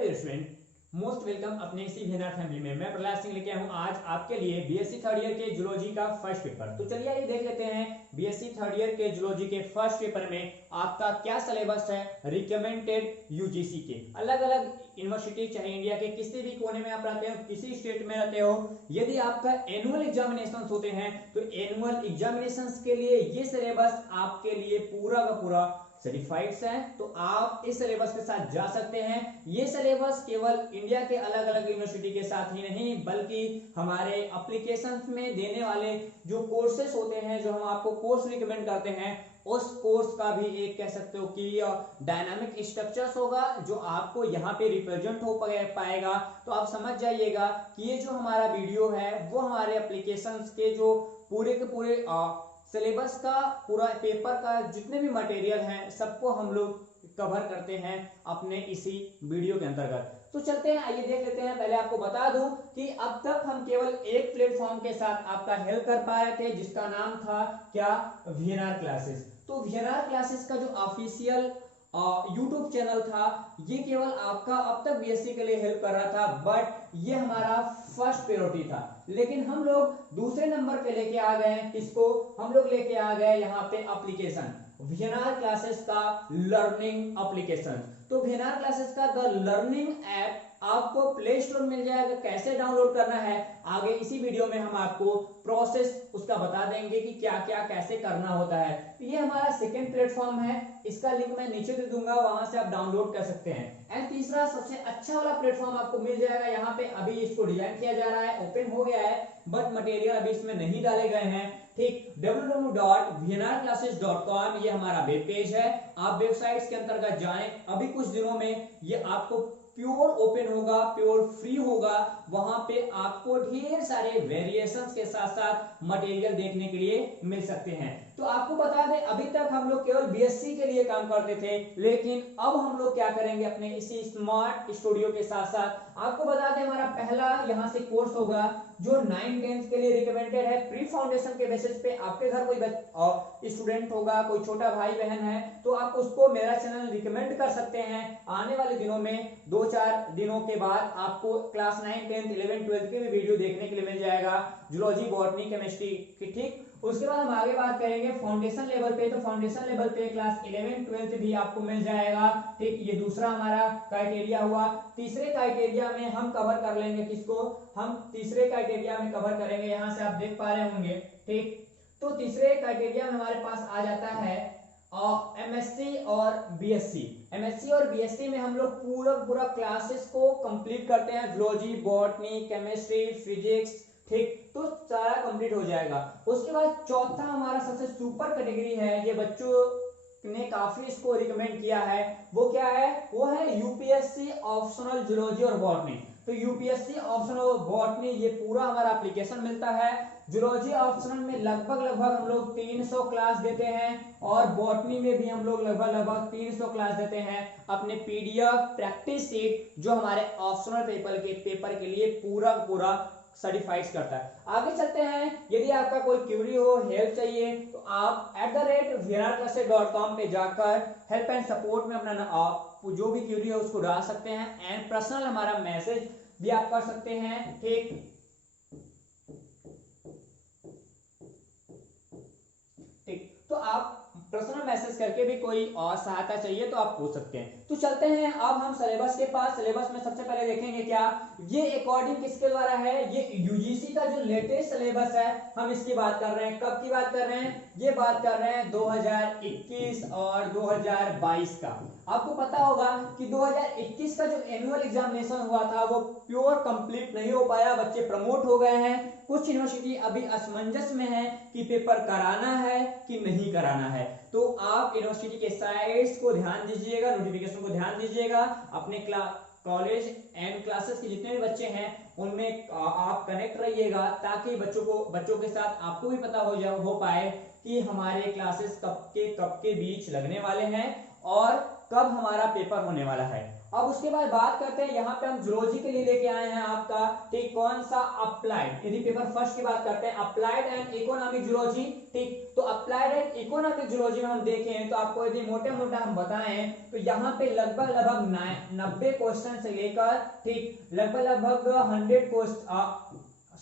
Dear student, most welcome अपने इसी VNR family में। मैं प्रहलाद सिंह लेके आया हूँ आज आपके लिए बीएससी थर्ड ईयर के जूलॉजी का फर्स्ट पेपर। तो चलिए आइए देख लेते हैं बीएससी थर्ड ईयर के जूलॉजी के फर्स्ट पेपर में आपका क्या सिलेबस है रिकमेंडेड यूजीसी के। अलग अलग यूनिवर्सिटी चाहे इंडिया के किसी भी कोने में आप रहते हो, किसी स्टेट में रहते हो, यदि आपका एनुअल एग्जामिनेशन होते हैं तो एनुअल एग्जामिनेशन के लिए ये सिलेबस आपके लिए पूरा का पूरा सर्टिफाइड्स है। तो आप इस सिलेबस के साथ जा सकते हैं। ये सिलेबस केवल इंडिया के अलग अलग यूनिवर्सिटी के साथ ही नहीं बल्कि हमारे एप्लीकेशंस में देने वाले जो कोर्सेस होते हैं, जो हम आपको कोर्स रिकमेंड करते हैं, उस कोर्स का भी एक कह सकते हो कि डायनामिक स्ट्रक्चर्स होगा जो आपको यहाँ पे रिप्रेजेंट हो पाएगा। तो आप समझ जाइएगा कि ये जो हमारा वीडियो है वो हमारे एप्लीकेशंस के जो पूरे के पूरे सिलेबस का पूरा पेपर का जितने भी मटेरियल हैं सबको हम लोग कवर करते हैं अपने इसी वीडियो के अंतर्गत। तो चलते हैं, आइए देख लेते हैं। पहले आपको बता दूं कि अब तक हम केवल एक प्लेटफॉर्म के साथ आपका हेल्प कर पा रहे थे जिसका नाम था क्या, वीएनआर क्लासेस। तो वीएनआर क्लासेस का जो ऑफिशियल यूट्यूब चैनल था ये केवल आपका अब तक बीएससी के लिए हेल्प कर रहा था, बट ये हमारा फर्स्ट प्रायोरिटी था। लेकिन हम लोग दूसरे नंबर पे लेके आ गए किसको, हम लोग लेके आ गए यहाँ पे एप्लीकेशन वीएनआर क्लासेस का लर्निंग एप्लीकेशन। तो वीएनआर क्लासेस का द लर्निंग ऐप आपको प्ले स्टोर मिल जाएगा। कैसे डाउनलोड करना है आगे इसी वीडियो में हम आपको प्रोसेस उसका बता देंगे कि क्या क्या कैसे करना होता है। तो ये हमारा सेकंड प्लेटफॉर्म है, इसका लिंक मैं नीचे दे दूंगा, वहां से आप डाउनलोड कर सकते हैं। एंड तीसरा सबसे अच्छा वाला प्लेटफॉर्म आपको मिल जाएगा यहाँ पे, अभी इसको डिजाइन किया जा रहा है, ओपन हो गया है बट मटेरियल अभी इसमें नहीं डाले गए हैं। ठीक, www.vnrclasses.com ये हमारा वेब पेज है। आप वेबसाइट्स के अंतर्गत जाएं, अभी कुछ दिनों में ये आपको प्योर ओपन होगा, प्योर फ्री होगा। वहां पे आपको ढेर सारे वेरिएशंस के साथ साथ मटेरियल देखने के लिए मिल सकते हैं। तो आपको बता दें अभी तक हम लोग केवल बीएससी के लिए काम करते थे, लेकिन अब हम लोग क्या करेंगे अपने इसी स्मार्ट स्टूडियो के साथ साथ आपको बता दें हमारा पहला यहाँ से कोर्स होगा जो 9-10 के लिए रिकमेंडेड है। प्री फाउंडेशन के बेसिस पे आपके घर कोई स्टूडेंट होगा, कोई छोटा भाई बहन है तो आप उसको मेरा चैनल रिकमेंड कर सकते हैं। आने वाले दिनों में 2-4 दिनों के बाद आपको क्लास 9, 10, 11, 12 के भी वीडियो देखने के लिए मिल जाएगा, जूलॉजी, बॉटनी, केमिस्ट्री की। ठीक, उसके बाद हम आगे बात करेंगे फाउंडेशन लेवल पे। तो फाउंडेशन लेवल पे क्लास 11, 12 भी आपको मिल जाएगा। ठीक, ये दूसरा हमारा क्राइटेरिया हुआ। तीसरे क्राइटेरिया में हम कवर कर लेंगे किसको, हम तीसरे क्राइटेरिया में कवर करेंगे, यहां से आप देख पा रहे होंगे। ठीक, तो तीसरे क्राइटेरिया में हमारे पास आ जाता है एमएससी और बीएससी। एमएससी और बीएससी में हम लोग पूरा क्लासेस को कंप्लीट करते हैं, जूलॉजी, बॉटनी, केमिस्ट्री, फिजिक्स। ठीक, तो सारा कंप्लीट हो जाएगा। उसके बाद चौथा हमारा सबसे सुपर कैटेगरी है, ये बच्चों ने काफी इसको रिकमेंड किया है, वो क्या है, वो है यूपीएससी ऑप्शनल जूलॉजी और बॉटनी। तो यूपीएससी ऑप्शनल और बॉटनी ये पूरा हमारा एप्लीकेशन मिलता है। जूलॉजी ऑप्शनल में लगभग हम लोग 300 क्लास देते हैं और बॉटनी में भी हम लोग लगभग 300 क्लास देते हैं। अपने पीडीएफ प्रैक्टिस सीट जो हमारे ऑप्शनल पेपर के लिए पूरा सर्टिफाइड करता है। आगे चलते हैं, यदि आपका कोई क्वेरी हो, हेल्प चाहिए तो आप @vnrclasses.com पे जाकर हेल्प एंड सपोर्ट में अपना आप जो भी क्वेरी है उसको डाल सकते हैं। एंड पर्सनल हमारा मैसेज भी आप कर सकते हैं। ठीक, तो आप पर्सनल मैसेज करके भी कोई और सहायता चाहिए तो आप पूछ सकते हैं। तो चलते हैं अब हम सिलेबस के पास। सिलेबस में सबसे पहले देखेंगे क्या, ये अकॉर्डिंग किसके द्वारा है, ये यूजीसी का जो लेटेस्ट सिलेबस है हम इसकी बात कर रहे हैं। कब की बात कर रहे हैं, ये बात कर रहे हैं 2021 और 2022 का। आपको पता होगा कि 2021 का जो एनुअल एग्जामिनेशन हुआ था वो प्योर कंप्लीट नहीं हो पाया, बच्चे प्रमोट हो गए हैं। कुछ यूनिवर्सिटी अभी असमंजस में है कि पेपर कराना है कि नहीं कराना है। तो आप यूनिवर्सिटी के साइट्स को ध्यान दीजिएगा, नोटिफिकेशन को ध्यान दीजिएगा, अपने कॉलेज एंड क्लासेस के जितने भी बच्चे हैं उनमें आप कनेक्ट रहिएगा ताकि बच्चों के साथ आपको भी पता हो पाए कि हमारे क्लासेस कब के बीच लगने वाले हैं और कब हमारा पेपर होने वाला है। अब उसके बाद बात करते हैं, यहाँ पे हम जूलॉजी के लिए लेके आए हैं आपका, ठीक, कौन सा, अप्लाइड। यदि पेपर फर्स्ट की बात करते हैं, अप्लाइड एंड इकोनॉमिक जूलॉजी, ठीक, तो अप्लाइड एंड इकोनॉमिक जूलॉजी में हम देखें तो आपको यदि मोटे मोटा हम बताएं तो यहाँ पे लगभग 90 क्वेश्चन से लेकर, ठीक, लगभग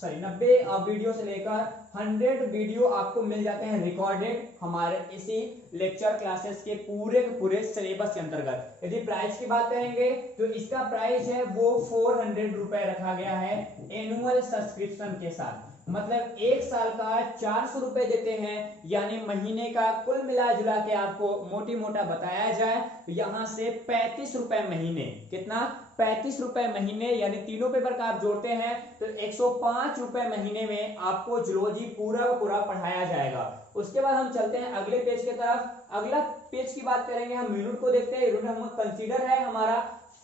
90 वीडियो से लेकर 100 वीडियो आपको मिल जाते हैं रिकॉर्डेड हमारे इसी लेक्चर क्लासेस के पूरे सिलेबस के अंतर्गत। यदि प्राइस की बात करेंगे तो इसका प्राइस है वो 400 रुपए रखा गया है एनुअल सब्सक्रिप्शन के साथ, मतलब एक साल का 400 रुपए देते हैं, यानी महीने का कुल मिला जुला के आपको मोटी मोटा बताया जाए तो यहाँ से 35 रुपए महीने, कितना, 35 रुपए महीने, यानी तीनों पेपर का आप जोड़ते हैं तो 105 रुपए महीने में आपको जूलॉजी पूरा पढ़ाया जाएगा। उसके बाद हम चलते हैं अगले पेज की तरफ। अगला पेज की बात करेंगे, हम यूनिट को देखते हैं। यूनिट हम कंसीडर है हमारा,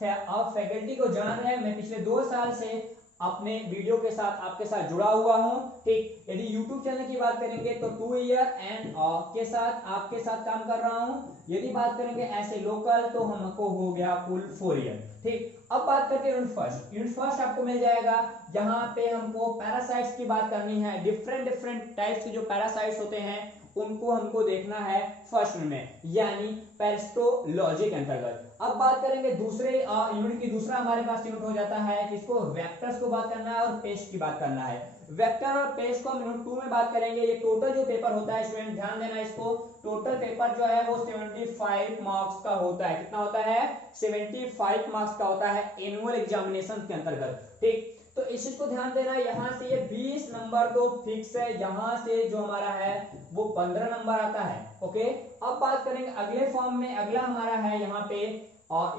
आप फैकल्टी को जान रहे हैं, मैं पिछले 2 साल से अपने वीडियो के साथ आपके साथ जुड़ा हुआ हूं, ठीक। यदि YouTube चैनल की बात करेंगे तो 2 ईयर एंड के साथ आपके साथ काम कर रहा हूं। यदि बात करेंगे ऐसे लोकल तो हमको हो गया कुल 4 ईयर, ठीक। अब बात करते हैं यूनिट फर्स्ट। यूनिट फर्स्ट आपको मिल जाएगा, जहां पे हमको पैरासाइट्स की बात करनी है। डिफरेंट टाइप्स के जो पैरासाइट्स होते हैं उनको हमको देखना है फर्स्ट में, यानी पेरिस्टोलॉजी के अंतर्गत। अब बात करेंगे दूसरे यूनिट की, दूसरा हमारे पास यूनिट हो जाता है जिसको वेक्टर्स को बात करना है और पेस्ट की बात करना है। वेक्टर और पेस्ट को हम यूनिट 2 में बात करेंगे। ये टोटल जो पेपर होता है, स्टूडेंट ध्यान देना इसको, टोटल पेपर जो है वो 75 मार्क्स का होता है। कितना होता है? 75 मार्क्स का होता है एनुअल एग्जामिनेशन के अंतर्गत, ठीक। तो इस चीज को ध्यान देना, यहाँ से ये 20 नंबर तो फिक्स है, यहाँ से जो हमारा है वो 15 नंबर आता है, ओके। अब बात करेंगे अगले फॉर्म में, अगला हमारा है यहाँ पे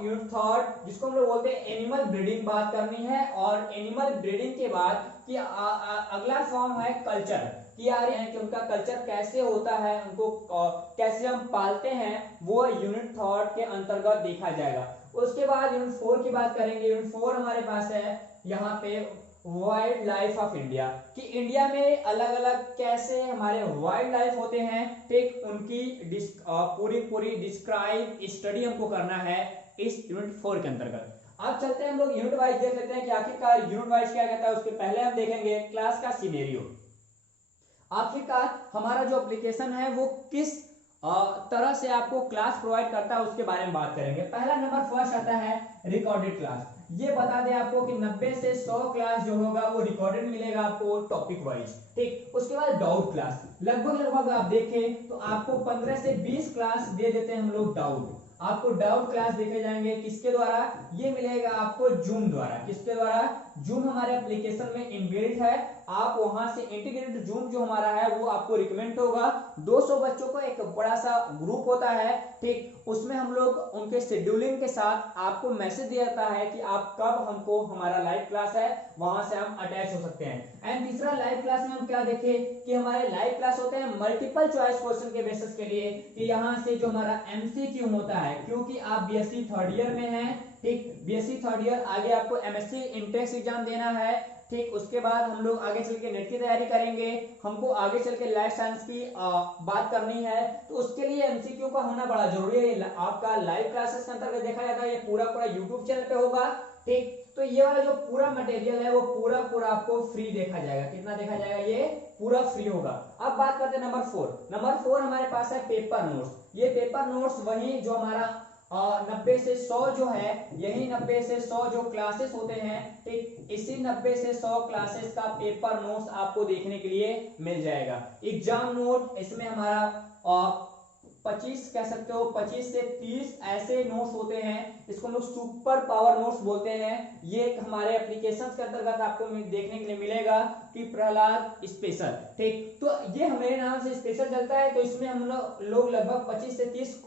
यूनिट थर्ड, जिसको हम लोग बोलते हैं एनिमल ब्रीडिंग बात करनी है। और एनिमल ब्रीडिंग के बाद कि अगला फॉर्म है कल्चर, कि यार है कि उनका कल्चर कैसे होता है, उनको कैसे हम पालते हैं, वो यूनिट थर्ड के अंतर्गत देखा जाएगा। उसके बाद यूनिट 4 की बात करेंगे। यूनिट 4 हमारे पास है यहाँ पे वाइल्ड लाइफ ऑफ इंडिया, कि इंडिया में अलग अलग कैसे हमारे वाइल्ड लाइफ होते हैं, ठीक, उनकी पूरी डिस्क्राइब स्टडी हमको करना है इस यूनिट 4 के अंतर्गत। अब चलते हैं हम लोग यूनिट वाइज देख लेते हैं कि आखिरकार यूनिट वाइज क्या कहता है। उसके पहले हम देखेंगे क्लास का सिनेरियो, आखिरकार हमारा जो एप्लीकेशन है वो किस तरह से आपको क्लास प्रोवाइड करता है उसके बारे में बात करेंगे। पहला नंबर फर्स्ट आता है रिकॉर्डेड क्लास। ये बता दें आपको कि 90 से 100 क्लास जो होगा वो रिकॉर्डेड मिलेगा आपको टॉपिक वाइज, ठीक। उसके बाद डाउट क्लास, लगभग आप देखें तो आपको 15 से 20 क्लास दे देते हैं हम लोग डाउट। आपको डाउट क्लास देखे जाएंगे किसके द्वारा? ये मिलेगा आपको जूम द्वारा। किसके द्वारा? जूम हमारे एप्लीकेशन में इनबिल्ट है, आप वहां से इंटीग्रेटेड जूम जो हमारा है वो आपको रिकमेंड होगा। 200 बच्चों को एक बड़ा सा ग्रुप होता है, ठीक। उसमें हम लोग उनके शेड्यूलिंग के साथ आपको मैसेज दिया जाता है कि आप कब हमको हमारा लाइव क्लास है वहां से हम अटैच हो सकते हैं। एंड तीसरा लाइव क्लास में हम क्या देखें कि हमारे लाइव क्लास होते हैं मल्टीपल चॉइस क्वेश्चन के बेसिस के लिए, कि यहाँ से जो हमारा एमसीक्यू होता है, क्योंकि आप बीएससी थर्ड ईयर में हैं, ठीक। बीएससी थर्ड ईयर, आगे आपको एमएससी इंटेंस एग्जाम देना है, ठीक। उसके बाद हम लोग आगे चल के नेट की तैयारी करेंगे, हमको आगे चल के लाइफ साइंस की बात करनी है, तो उसके लिए एमसीक्यू का होना बड़ा जरूरी है। आपका लाइव क्लासेस के अंतर्गत देखा जाता है ये पूरा यूट्यूब चैनल पे होगा, ठीक। तो ये वाला जो पूरा मटेरियल है वो पूरा आपको फ्री देखा जाएगा। कितना देखा जाएगा? ये पूरा फ्री होगा। अब बात करते हैं नंबर 4। नंबर 4 हमारे पास है पेपर नोट्स। ये पेपर नोट्स वही जो हमारा 90 से 100 जो है, यही 90 से 100 जो क्लासेस होते हैं, ठीक, इसी 90 से 100 क्लासेस का पेपर नोट्स आपको देखने के लिए मिल जाएगा। एग्जाम नोट, इसमें हमारा 25 कह सकते हो, 25 से 30 ऐसे नोट्स होते हैं, इसको हम लोग सुपर पावर नोट्स बोलते हैं। ये हमारे एप्लीकेशन के अंतर्गत आपको देखने के लिए मिलेगा कि प्रहलाद स्पेशल, ठीक। तो ये हमारे नाम से स्पेशल चलता है, तो इसमें हम लोग लगभग 25 से 30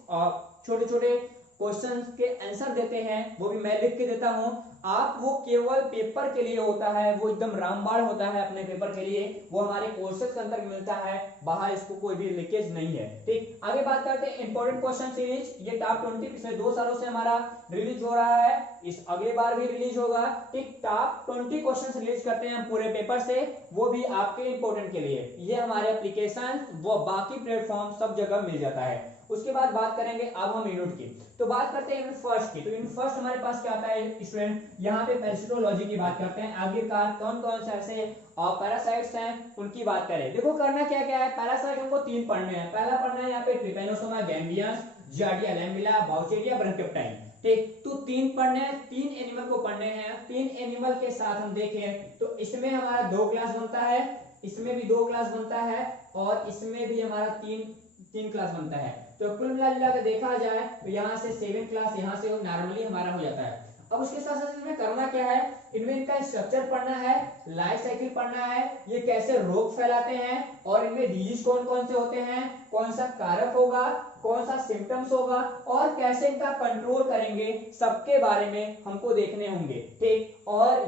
छोटे क्वेश्चन के आंसर देते हैं, वो भी मैं लिख के देता हूं। आप वो केवल पेपर के लिए होता है, वो एकदम रामबाण होता है अपने पेपर के लिए, वो हमारे कोर्सेज के अंदर मिलता है, बाहर इसको कोई भी लीकेज नहीं है, ठीक। आगे बात करते हैं इंपॉर्टेंट क्वेश्चन सीरीज। ये टॉप 20 पिछले 2 सालों से हमारा रिलीज हो रहा है, इस अगले बार भी रिलीज होगा, ठीक। टॉप 20 क्वेश्चन रिलीज करते हैं हम पूरे पेपर से, वो भी आपके इंपॉर्टेंट के लिए। ये हमारे एप्लीकेशन वो बाकी प्लेटफॉर्म सब जगह मिल जाता है। उसके बाद बात करेंगे अब हम यूनिट की। तो बात करते हैं यूनिट फर्स्ट की। तो यूनिट फर्स्ट हमारे पास क्या आता है स्टूडेंट, यहाँ पे पैरासिटोलॉजी की बात करते हैं। आखिरकार कौन कौन से ऐसे पैरासाइट्स हैं उनकी बात करें। देखो करना क्या क्या है, पैरासाइट हमको 3 पढ़ने हैं। पहला पढ़ना है यहाँ पे ट्रिपेनोसोमा गैम्बियंस, जियार्डिया लैम्बिला, बाउचेरिया ब्रैंकियोप्टाइन। ठीक, तो 3 पढ़ने हैं, 3 एनिमल को पढ़ने हैं। 3 एनिमल के साथ हम देखें तो इसमें हमारा 2 क्लास बनता है, इसमें भी 2 क्लास बनता है और इसमें भी हमारा 3 क्लास बनता है। तो कुल मिला के देखा जाए तो यहाँ से 7 क्लास यहाँ से नॉर्मली हमारा हो जाता है। अब उसके साथ साथ इसमें करना क्या है, इनमें इनका स्ट्रक्चर पढ़ना है, लाइफ साइकिल पढ़ना है, ये कैसे रोग फैलाते हैं और इनमें डिजीज कौन कौन से होते हैं, कौन सा कारक होगा, कौन सा सिम्टम्स होगा और कैसे इनका कंट्रोल करेंगे, सबके बारे में हमको देखने होंगे। ठीक, और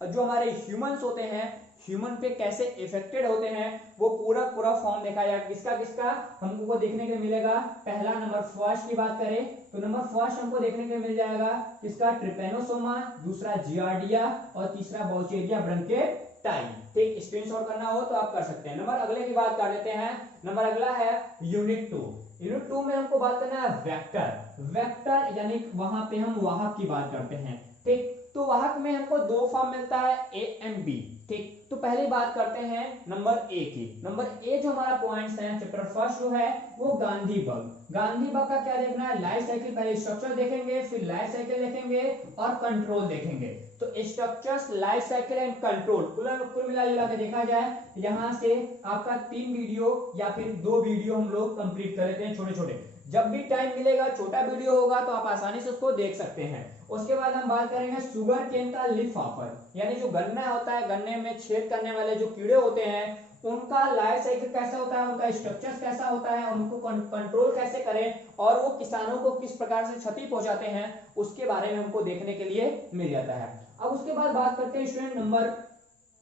जो हमारे ह्यूमंस होते हैं, ह्यूमन पे कैसे इफेक्टेड होते हैं, वो पूरा फॉर्म देखा जाएगा। किसका किसका हमको देखने के मिलेगा। पहला नंबर फर्स्ट की बात करें तो नंबर फर्स्ट हमको देखने के मिल जाएगा किसका, ट्रिपेनोसोमा, दूसरा जियार्डिया और तीसरा बाउचेरिया ब्रैंकियोप्टाइन। ठीक, स्क्रीनशॉट करना हो तो आप कर सकते हैं। नंबर अगले की बात कर लेते हैं। नंबर अगला है यूनिट 2। यूनिट 2 में हमको बात करना है वेक्टर। वेक्टर यानी वहां पे हम वाहक की बात करते हैं। ठीक, तो वाहक में हमको 2 फॉर्म मिलता है, ए एंड बी। ठीक, तो पहले बात करते हैं नंबर ए की। नंबर ए जो हमारा पॉइंट्स है, चैप्टर फर्स्ट जो है वो गांधी बग। गांधी बग का क्या देखना है, लाइफ साइकिल, पहले स्ट्रक्चर देखेंगे, फिर लाइफ साइकिल देखेंगे और कंट्रोल देखेंगे। तो structures, life cycle and control कुल मिला के देखा जाए यहां से आपका 3 वीडियो या फिर 2 वीडियो हम लोग कंप्लीट कर लेते हैं छोटे छोटे। जब भी टाइम मिलेगा छोटा वीडियो होगा तो आप आसानी से उसको देख सकते हैं। उसके बाद हम बात करेंगे शुगर केन का लीफ हॉपर, यानी जो गन्ना होता है, गन्ने में छेद करने वाले जो कीड़े होते हैं उनका लाइफ साइकिल कैसा होता है, उनका स्ट्रक्चर कैसा होता है, उनको कंट्रोल कैसे करें और वो किसानों को किस प्रकार से क्षति पहुंचाते हैं, उसके बारे में हमको देखने के लिए मिल जाता है। अब उसके बाद बात करते हैं स्टूडेंट नंबर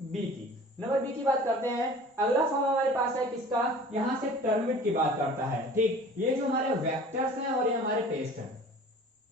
बी की। नंबर बी की बात करते हैं। अगला फॉर्म हमारे पास है किसका, यहां से टर्मिट की बात करता है। ठीक, ये जो हमारे वेक्टर्स हैं और ये हमारे पेस्ट हैं।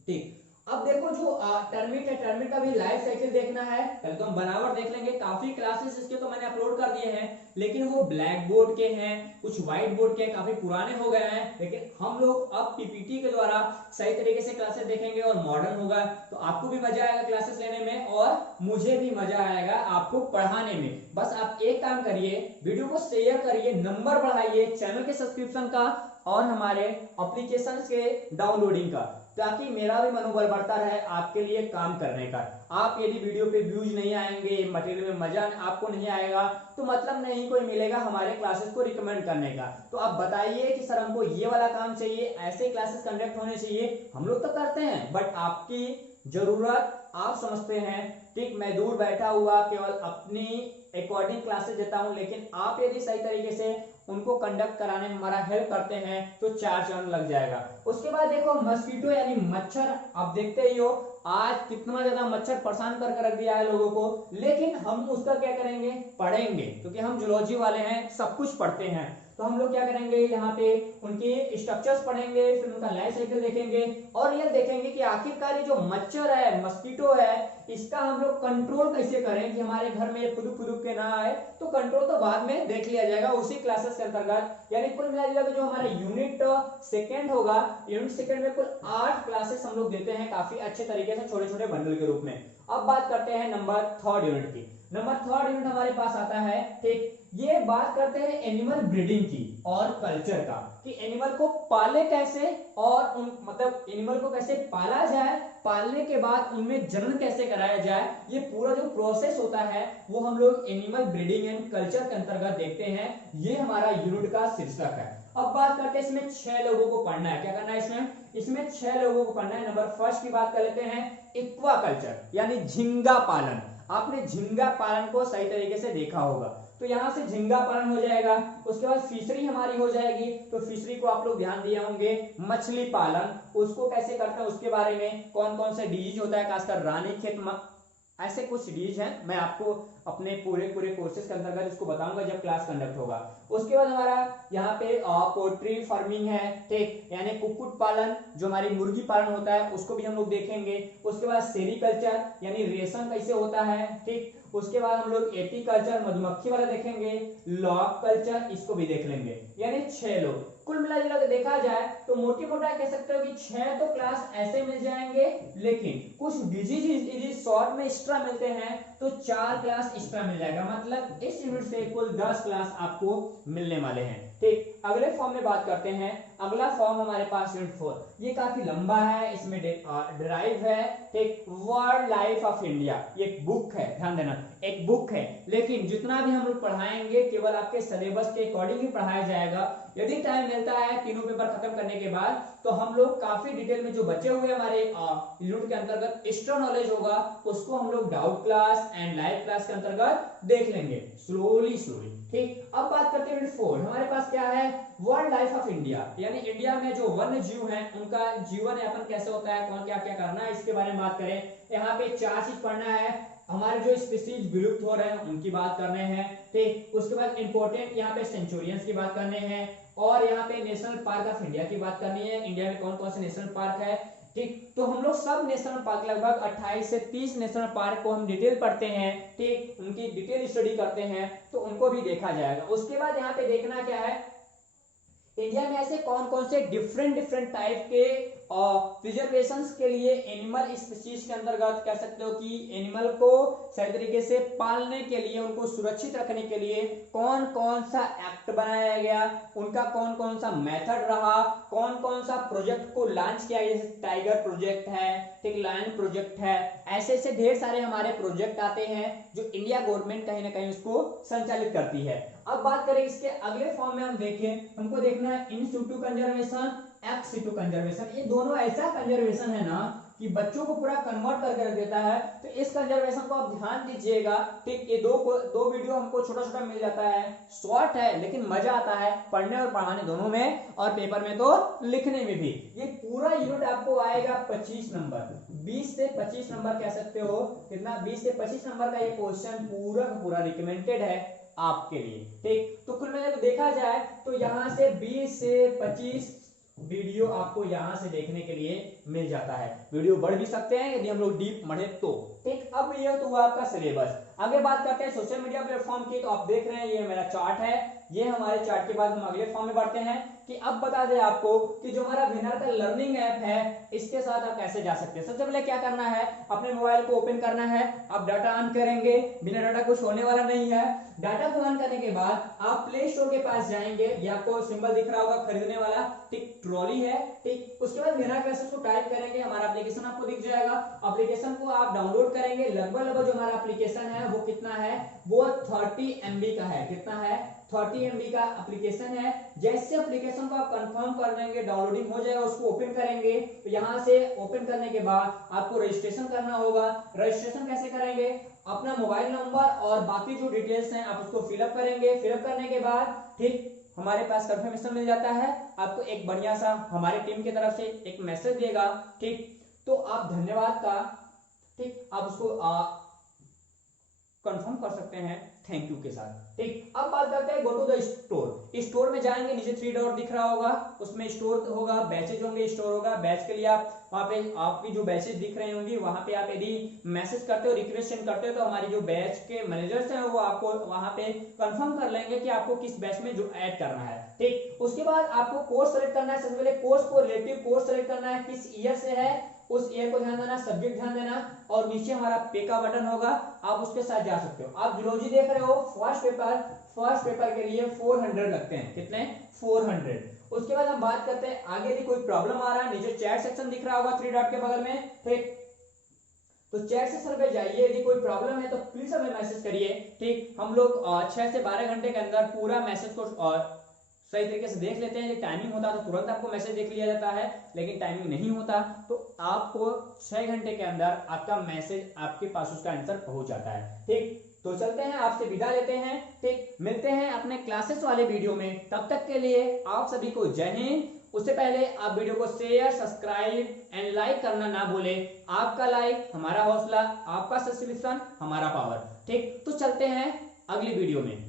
ठीक, अब देखो जो टर्मिट है, टर्मिट का भी लाइफ साइकिल देखना है। पहले तो हम बनावट देख लेंगे। काफी क्लासेस इसके तो मैंने अपलोड कर दिए हैं, लेकिन वो ब्लैक बोर्ड के हैं, कुछ व्हाइट बोर्ड के, काफी पुराने हो गए हैं। लेकिन हम लोग अब पीपीटी के द्वारा सही तरीके से क्लासेस देखेंगे और मॉडर्न होगा, तो आपको भी मजा आएगा क्लासेस लेने में और मुझे भी मजा आएगा आपको पढ़ाने में। बस आप एक काम करिए, वीडियो को शेयर करिए, नंबर बढ़ाइए, चैनल के सब्सक्रिप्शन का और हमारे एप्लीकेशन के डाउनलोडिंग का, ताकि मेरा भी मनोबल बढ़ता रहे आपके लिए काम करने का। आप यदि वीडियो पे व्यूज नहीं आएंगे, मटेरियल में मजा आपको नहीं आएगा, तो मतलब नहीं कोई मिलेगा हमारे क्लासेस को रिकमेंड करने का। तो आप बताइए कि सर हमको ये वाला काम चाहिए, ऐसे क्लासेस कंडक्ट होने चाहिए। हम लोग तो करते हैं, बट आपकी जरूरत आप समझते हैं। ठीक, मैं दूर बैठा हुआ केवल अपनी अकॉर्डिंग क्लासेस देता हूं, लेकिन आप यदि सही तरीके से उनको कंडक्ट कराने में हमारा हेल्प करते हैं तो 4 चांद लग जाएगा। उसके बाद देखो मस्कीटो यानी मच्छर, आप देखते ही हो आज कितना ज्यादा मच्छर परेशान करके रख दिया है लोगों को, लेकिन हम उसका क्या करेंगे, पढ़ेंगे, क्योंकि हम जूलॉजी वाले हैं, सब कुछ पढ़ते हैं। तो हम लोग क्या करेंगे, यहाँ पे उनके स्ट्रक्चर्स पढ़ेंगे, फिर उनका लाइफ साइकिल देखेंगे और ये देखेंगे कि आखिरकार ये जो मच्छर है, मस्कीटो है, इसका हम लोग कंट्रोल कैसे करें कि हमारे घर में ये फुदुक फुदुक के ना आए। तो कंट्रोल तो बाद में देख लिया जाएगा उसी क्लासेस के अंतर्गत। यानी कुल मिला के जो हमारा यूनिट सेकंड होगा, यूनिट सेकंड में कुल 8 क्लासेस हम लोग देते हैं काफी अच्छे तरीके से, छोटे छोटे बंडल के रूप में। अब बात करते हैं नंबर 3rd यूनिट की। नंबर 3rd यूनिट हमारे पास आता है। ठीक, ये बात करते हैं एनिमल ब्रीडिंग की और कल्चर का, कि एनिमल को पाले कैसे और उन मतलब एनिमल को कैसे पाला जाए, पालने के बाद उनमें जनन कैसे कराया जाए, ये पूरा जो प्रोसेस होता है वो हम लोग एनिमल ब्रीडिंग एंड कल्चर के अंतर्गत देखते हैं। ये हमारा यूनिट का शीर्षक है। अब बात करते हैं इसमें 6 लोगों को पढ़ना है। क्या करना है इसमें 6 लोगों को पढ़ना है। नंबर फर्स्ट की बात कर लेते हैं, एक्वा कल्चर यानी झींगा पालन। आपने झींगा पालन को सही तरीके से देखा होगा, तो यहां से झींगा पालन हो जाएगा। उसके बाद फिशरी हमारी हो जाएगी, तो फिशरी को आप लोग ध्यान दिए होंगे। मछली पालन, उसको कैसे करते हैं उसके बारे में, कौन कौन से डिजीज होता है, खासकर रानीखेत, ऐसे कुछ डिजीज हैं, मैं आपको अपने पूरे कोर्सेज के अंतर्गत इसको बताऊंगा जब क्लास कंडक्ट होगा। उसके बाद हमारा यहाँ पे पोल्ट्री फार्मिंग है। ठीक, यानी कुक्कुट पालन, जो हमारी मुर्गी पालन होता है उसको भी हम लोग देखेंगे। उसके बाद सेरीकल्चर यानी रेशम कैसे होता है। ठीक, उसके बाद हम लोग एपीकल्चर मधुमक्खी वाला देखेंगे। लॉक कल्चर, इसको भी देख लेंगे। यानी 6 लोग कुल मिला के देखा जाए तो मोटी मोटा कह सकते हो कि 6 तो क्लास ऐसे मिल जाएंगे, लेकिन कुछ डिजीज शॉर्ट में एक्स्ट्रा मिलते हैं तो 4 क्लास एक्स्ट्रा मिल जाएगा। मतलब इस यूनिट से कुल 10 क्लास आपको मिलने वाले हैं। ठीक, अगले फॉर्म में बात करते हैं। अगला फॉर्म हमारे पास यूनिट 4, ये काफी लंबा है, इसमें डिराइव है। ठीक, वर्ल्ड लाइफ ऑफ इंडिया, ये एक बुक है, ध्यान देना एक बुक है, लेकिन जितना भी हम लोग पढ़ाएंगे केवल आपके सिलेबस के अकॉर्डिंग ही पढ़ाया जाएगा। यदि टाइम मिलता है तीनों पेपर खत्म करने के बाद तो हम लोग काफी डिटेल में जो बचे हुए हमारे यूनिट के अंतर्गत एक्स्ट्रा नॉलेज होगा उसको हम लोग doubt class and live class के अंतर्गत देख लेंगे स्लोली। ठीक, अब बात करते हैं यूनिट 4। हमारे पास क्या है, वर्ल्ड लाइफ ऑफ इंडिया, यानी इंडिया में जो वन्य जीव हैं उनका जीवन यापन कैसे होता है, कौन क्या क्या करना है, इसके बारे में बात करें। यहाँ पे 4 चीज पढ़ना है। हमारे जो स्पीसीज विलुप्त हो रहे हैं उनकी बात करने हैं। ठीक, उसके बाद इंपॉर्टेंट यहाँ पे सेंचुरियंस की बात करने हैं, और यहाँ पे नेशनल पार्क ऑफ इंडिया की बात करनी है। इंडिया में कौन कौन से नेशनल पार्क है। ठीक, तो हम लोग सब नेशनल पार्क लगभग 28 से 30 नेशनल पार्क को हम डिटेल पढ़ते हैं। ठीक, उनकी डिटेल स्टडी करते हैं तो उनको भी देखा जाएगा। उसके बाद यहाँ पे देखना क्या है, इंडिया में ऐसे कौन कौन से डिफरेंट टाइप के प्रिजर्वेशंस के लिए एनिमल स्पीशीज के अंतर्गत कह सकते हो कि एनिमल को सही तरीके से पालने के लिए, उनको सुरक्षित रखने के लिए कौन कौन सा एक्ट बनाया गया, उनका कौन कौन सा मेथड रहा, कौन कौन सा प्रोजेक्ट को लॉन्च किया, जैसे टाइगर प्रोजेक्ट है, ठीक, लायन प्रोजेक्ट है, ऐसे ऐसे ढेर सारे हमारे प्रोजेक्ट आते हैं जो इंडिया गवर्नमेंट कहीं ना कहीं उसको संचालित करती है। अब बात करें इसके अगले फॉर्म में, हम देखें, हमको देखना है in situ conservation, ex situ conservation. ये दोनों ऐसा कंजर्वेशन है ना कि बच्चों को पूरा कन्वर्ट करके रख देता है। तो इस कंजर्वेशन को आप ध्यान दीजिएगा। ठीक, ये दो वीडियो हमको छोटा छोटा मिल जाता है, शॉर्ट है लेकिन मजा आता है पढ़ने और पढ़ाने दोनों में, और पेपर में तो लिखने में भी। ये पूरा यूनिट आपको आएगा 25 नंबर, 20 से 25 नंबर कह सकते हो। कितना, 20 से 25 नंबर का ये क्वेश्चन पूरा का पूरा रिकमेंडेड है आपके लिए। ठीक, तो कुल मिलाकर देखा जाए तो यहाँ से 20 से 25 वीडियो आपको यहाँ से देखने के लिए मिल जाता है। वीडियो बढ़ भी सकते हैं यदि हम लोग डीप पढ़े तो। ठीक, अब ये तो हुआ आपका सिलेबस। आगे बात करते हैं सोशल मीडिया प्लेटफॉर्म की। तो आप देख रहे हैं ये मेरा चार्ट है। ये हमारे चार्ट के बाद हम अगले फॉर्म में बढ़ते हैं कि अब बता दें आपको कि जो हमारा विनर का लर्निंग ऐप है इसके साथ आप कैसे जा सकते हैं। सबसे पहले क्या करना है, अपने मोबाइल को ओपन करना है, आप डाटा ऑन करेंगे, बिना डाटा कुछ होने वाला नहीं है। डाटा को ऑन करने के बाद आप प्ले स्टोर के पास जाएंगे, ये आपको सिंबल दिख रहा होगा खरीदने वाला, ठीक, ट्रॉली है। ठीक, उसके बाद विनर क्लासेस को टाइप करेंगे, हमारा एप्लीकेशन आपको दिख जाएगा। एप्लीकेशन को आप डाउनलोड करेंगे। लगभग जो हमारा एप्लीकेशन है वो कितना है, वो 30 MB का है। कितना है, 30 MB का एप्लीकेशन है। जैसे एप्लीकेशन को आप कंफर्म कर देंगे, डाउनलोडिंग हो जाएगा, उसको ओपन करेंगे। तो यहाँ से ओपन करने के बाद आपको रजिस्ट्रेशन करना होगा। रजिस्ट्रेशन कैसे करेंगे, अपना मोबाइल नंबर और बाकी जो डिटेल्स हैं आप उसको फिलअप करेंगे। फिलअप करने के बाद ठीक हमारे पास कंफर्मेशन मिल जाता है। आपको एक बढ़िया सा हमारी टीम की तरफ से एक मैसेज देगा। ठीक, तो आप धन्यवाद का, ठीक, आप उसको कंफर्म कर सकते हैं थैंक यू के साथ। ठीक, अब बात करते हैं go to the store. Store में जाएंगे, नीचे 3 डॉट दिख रहा होगा, उसमें स्टोर होगा, बैचेज होंगे, स्टोर होगा। बैच के लिए आप वहां पे आपकी जो बैचेज दिख रहे होंगे वहां पे आप यदि मैसेज करते हो, रिक्वेस्ट सेंड करते हो तो हमारी जो बैच के मैनेजर्स हैं वो आपको वहां पे कंफर्म कर लेंगे कि आपको किस बैच में जो ऐड करना है। ठीक, उसके बाद आपको कोर्स सेलेक्ट करना है। सबसे पहले कोर्स को रिलेटिव कोर्स सेलेक्ट करना है, किस ईयर से है उस ईयर को ध्यान देना, सब्जेक्ट ध्यान देना, और नीचे हमारा पे का बटन होगा, आप उसके साथ जा सकते हो। आप जूलॉजी देख रहे हो, फर्स्ट पेपर के लिए 400 लगते हैं। कितने, 400। उसके बाद हम बात करते हैं आगे यदि कोई प्रॉब्लम आ रहा है, नीचे चैट सेक्शन दिख रहा होगा 3 डॉट के बगल में। ठीक, तो चैट सेक्शन पे जाइए, यदि कोई प्रॉब्लम है तो प्लीज हमें मैसेज करिए। ठीक, हम लोग 6 से 12 घंटे के अंदर पूरा मैसेज को सही तरीके से देख लेते हैं। यदि टाइमिंग होता तो तुरंत आपको मैसेज देख लिया जाता है, लेकिन टाइमिंग नहीं होता तो आपको 6 घंटे के अंदर आपका मैसेज आपके पास उसका आंसर पहुंच जाता है। ठीक, तो चलते हैं, आपसे विदा लेते हैं। ठीक, मिलते हैं अपने क्लासेस वाले वीडियो में। तब तक के लिए आप सभी को जय हिंद। उससे पहले आप वीडियो को शेयर, सब्सक्राइब एंड लाइक करना ना भूलें। आपका लाइक हमारा हौसला, आपका सब्सक्रिप्शन हमारा पावर। ठीक, तो चलते हैं अगली वीडियो में।